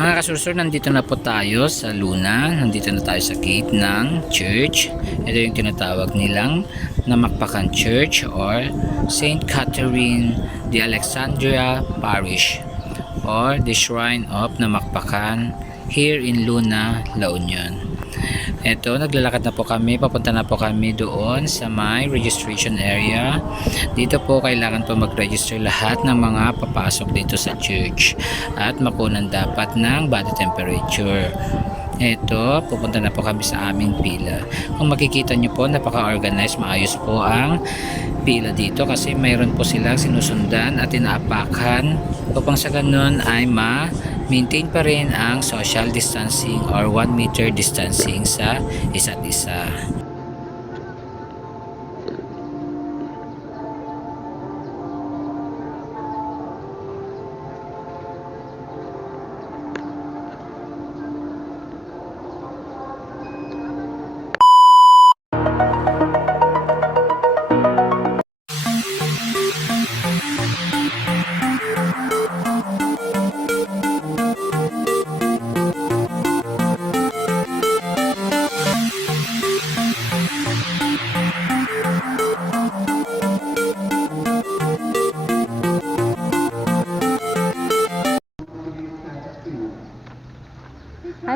Mga kasursur, nandito na po tayo sa Luna. Nandito na tayo sa gate ng church. Ito yung tinatawag nilang Namakpakan Church or Saint Catherine de Alexandria Parish or the Shrine of Namakpakan here in Luna, La Union. Eto, naglalakad na po kami, papunta na po kami doon sa may registration area. Dito po kailangan po mag-register lahat ng mga papasok dito sa church at makunan dapat ng body temperature. Eto, pupunta na po kami sa aming pila. Kung makikita nyo po, napaka-organized, maayos po ang pila dito kasi mayroon po silang sinusundan at inaapakan upang sa ganun ay maintain pa rin ang social distancing or 1 meter distancing sa isa't isa.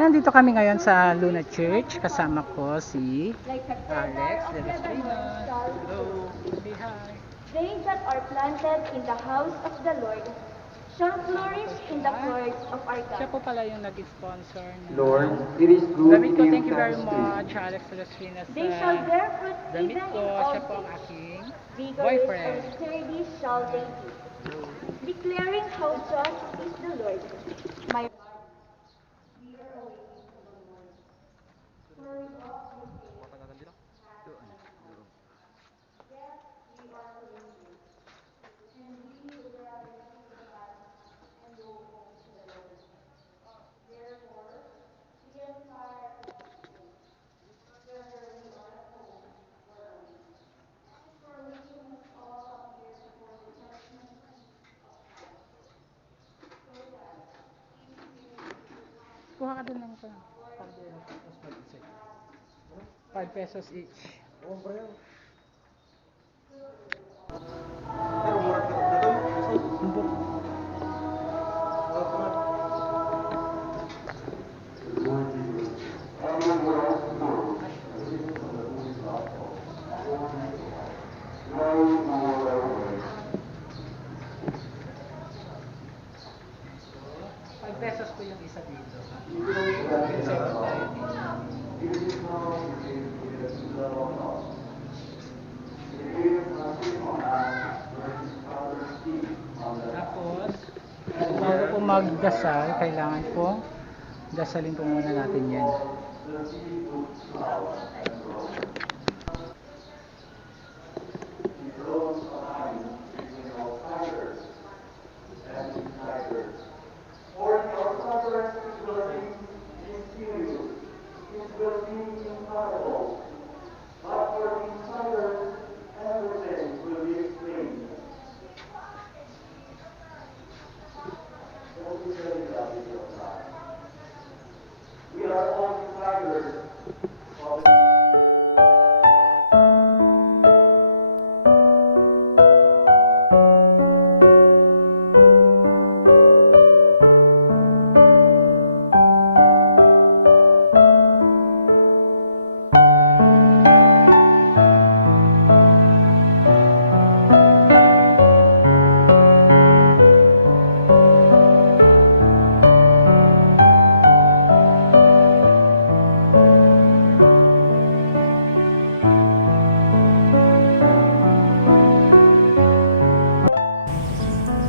Nandito kami ngayon sa Luna Church. Kasama ko si Alex de los Pinos. Hello. Say hi. They that are planted in the house of the Lord shall flourish in the courts of our Siya God. po pala yung nag-sponsor na Lord, it is good damit to ko. give Thank you very thanks to you. much, Alex de los Pinos. They shall bear fruit Damit even ko, in all siya po ang things. aking Vigorous boyfriend. and sturdy shall they be, declaring how just is the Lord. My Kuha ka doon ng 5 pesos each. Pesos po yung isa dito. Tapos, bago po magdasal, kailangan po dasalin po muna natin yan.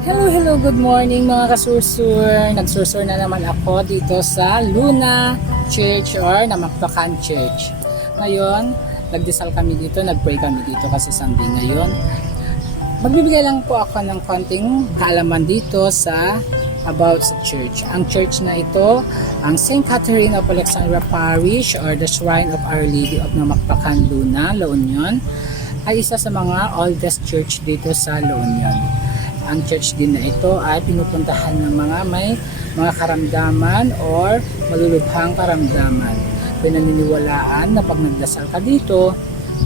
Hello, good morning mga kasursur. Nagsursur na naman ako dito sa Luna Church or Namakpakan Church. Ngayon, nagdasal kami dito, nagpray kami dito kasi Sunday ngayon. Magbibigay lang po ako ng konting kaalaman dito about sa church. Ang church na ito, ang Saint Catherine of Alexandria Parish or the Shrine of Our Lady of Namakpakan, Luna, La Union, ay isa sa mga oldest church dito sa La Union. Ang church din na ito ay pinupuntahan ng mga karamdaman or malulubhang karamdaman. Pinaniniwalaan na pag nagdasal ka dito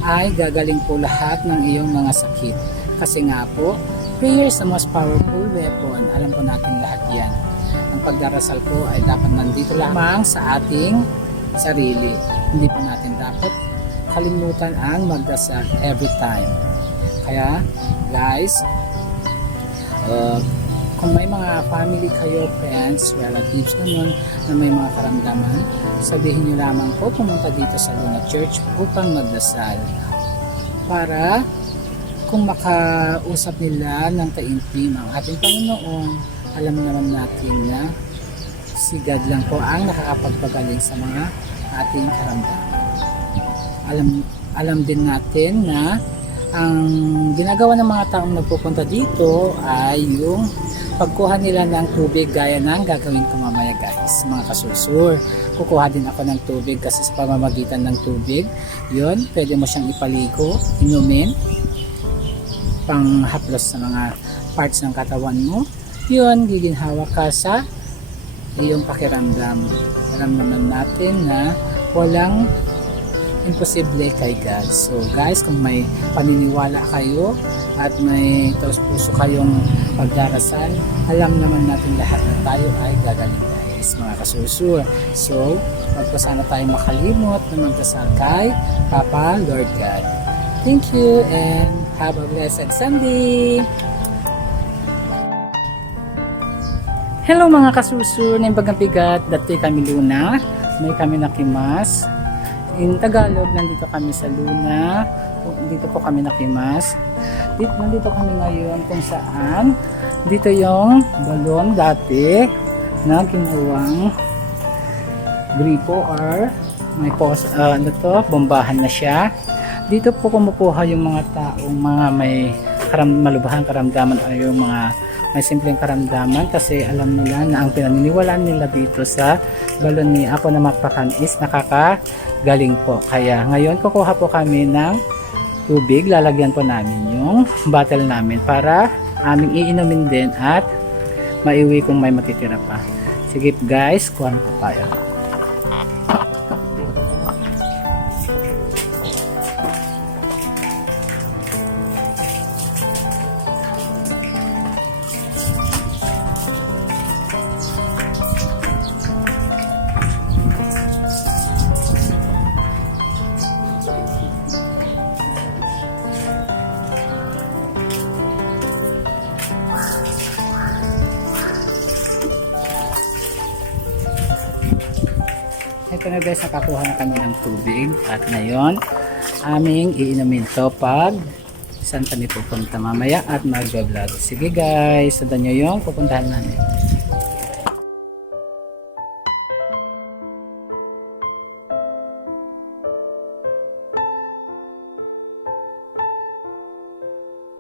ay gagaling po lahat ng iyong mga sakit. Kasi nga po, prayer is the most powerful weapon. Alam po natin lahat yan. Ang pagdarasal po ay dapat nandito lamang sa ating sarili. Hindi po natin dapat kalimutan ang magdasal every time. Kaya guys, kung may mga family kayo, friends, relatives naman na may mga karamdaman, sabihin nyo lamang po pumunta dito sa Luna Church upang magdasal para kung makausap nila ng taimtim ang ating Panginoon, alam naman natin na si God lang po ang nakakapagpagaling sa mga ating karamdaman. Alam din natin na ang ginagawa ng mga taong nagpupunta dito ay yung pagkuha nila ng tubig gaya ng gagawin ko mamaya guys, mga kasursur. Kukuha din ako ng tubig kasi sa pamamagitan ng tubig, yun, pwede mo siyang ipaligo, inumin, panghaplos sa mga parts ng katawan mo. Yun, giginhawa ka sa iyong pakiramdam. Alam naman natin na walang imposible kay God. So guys, kung may paniniwala kayo at may taos-puso kayong pagdarasal, alam naman natin lahat na tayo ay gagaling guys, mga kasusur. So, wag po sana tayo makalimot na magdasal kay Papa Lord God. Thank you and have a blessed Sunday! Hello mga kasusur ng Bagang Bigat, dati kami Luna, may kami nakimas. In Tagalog, nandito kami sa Luna. Dito po kami nakimas. Nandito kami ngayon kung saan. Dito yung balon dati na ginawang gripo or may bombahan na siya. Dito po kumukuha yung mga taong mga may malubhang karamdaman o yung mga may simpleng karamdaman kasi alam nila na ang pinaniniwalaan nila dito sa balon ni Ako na Makpakan is nakakagaling po. Kaya ngayon kukuha po kami ng tubig, lalagyan po namin yung bottle namin para aming iinumin din at maiwi kung may matitira pa. Sige guys, kuha na po tayo. Ito na guys, nakakuha na kami ng tubig at ngayon aming iinumin to pag saan kami pupunta mamaya at mag-vlog. Sige guys, sundan nyo yung pupuntahan namin.